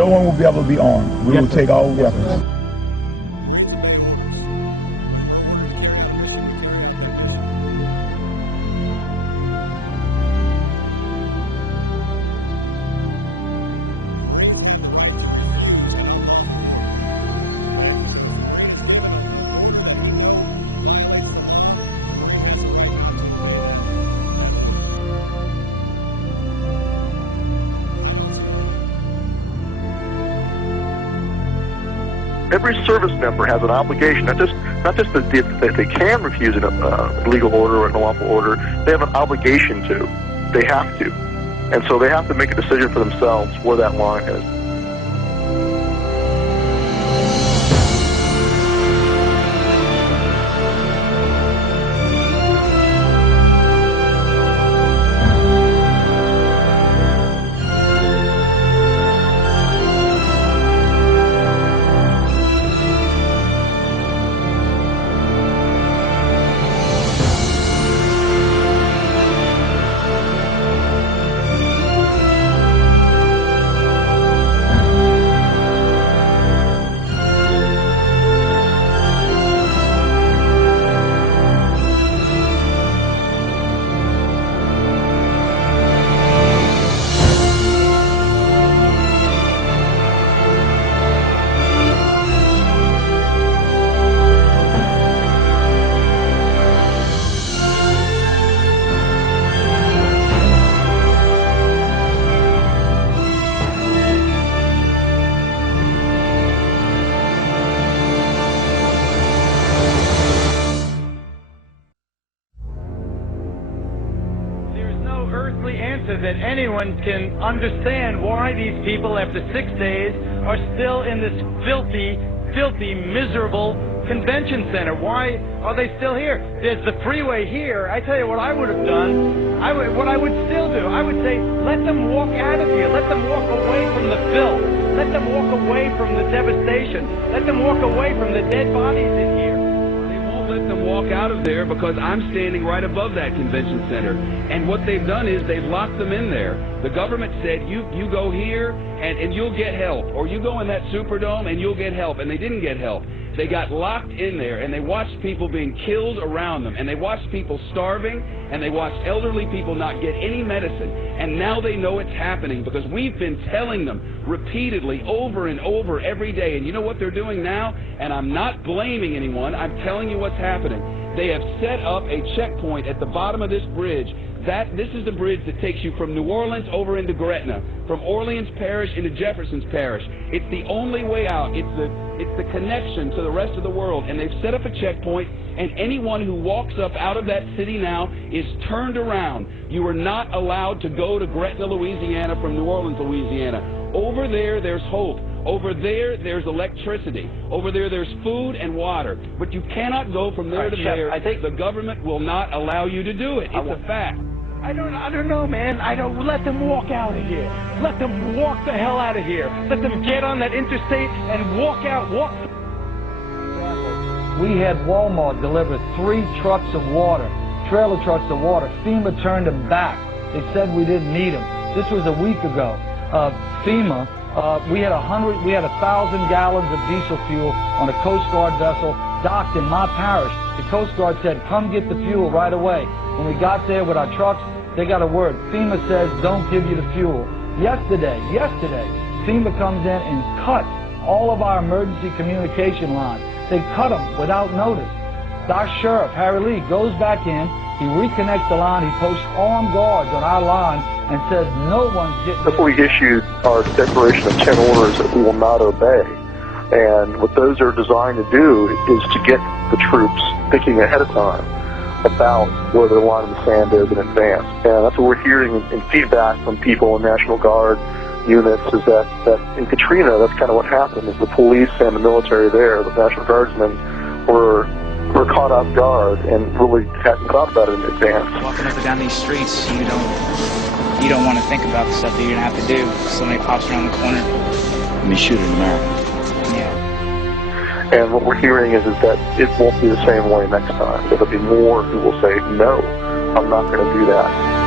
no one will be able to be armed. We will take all weapons. Every service member has an obligation, not just that they can refuse a legal order or an unlawful order. They have an obligation to. They have to. And so they have to make a decision for themselves where that line is. That anyone can understand why these people, after 6 days, are still in this filthy, miserable convention center. Why are they still here? There's the freeway here. I tell you what I would have done, what I would still do, I would say, let them walk out of here. Let them walk away from the filth. Let them walk away from the devastation. Let them walk away from the dead bodies in here. Let them walk out of there because I'm standing right above that convention center. And what they've done is they've locked them in there. The government said, you go here and you'll get help. Or you go in that Superdome and you'll get help. And they didn't get help. They got locked in there and they watched people being killed around them. And they watched people starving. And they watched elderly people not get any medicine. And now they know it's happening because we've been telling them repeatedly over and over every day. And you know what they're doing now? And I'm not blaming anyone. I'm telling you what's happening. They have set up a checkpoint at the bottom of this bridge. This is the bridge that takes you from New Orleans over into Gretna, from Orleans Parish into Jefferson's Parish. It's the only way out. It's the connection to the rest of the world. And they've set up a checkpoint, and anyone who walks up out of that city now is turned around. You are not allowed to go to Gretna, Louisiana from New Orleans, Louisiana. Over there, there's hope. Over there, there's electricity. Over there, there's food and water. But you cannot go from there to there. I think the government will not allow you to do it. It's a fact. I don't know, man. Let them walk out of here. Let them walk the hell out of here. Let them get on that interstate and walk out. We had Walmart deliver 3 trucks of water, trailer trucks of water. FEMA turned them back. They said we didn't need them. This was a week ago. FEMA, we had 1,000 gallons of diesel fuel on a Coast Guard vessel docked in my parish. The Coast Guard said, come get the fuel right away. When we got there with our trucks, they got a word. FEMA says, don't give you the fuel. Yesterday, FEMA comes in and cuts all of our emergency communication lines. They cut them without notice. Our sheriff, Harry Lee, goes back in, he reconnects the line, he posts armed guards on our line and says no one's getting... That's why we issued our declaration of 10 orders that we will not obey. And what those are designed to do is to get the troops thinking ahead of time about where the line in the sand is in advance. And that's what we're hearing in feedback from people in National Guard units is that in Katrina, that's kind of what happened, is the police and the military there, the National Guardsmen, were caught off guard and really hadn't thought about it in advance. Walking up and down these streets, you don't want to think about the stuff that you're going to have to do. Somebody pops around the corner. Let me shoot in America. Yeah. And what we're hearing is that it won't be the same way next time. There'll be more who will say, no, I'm not going to do that.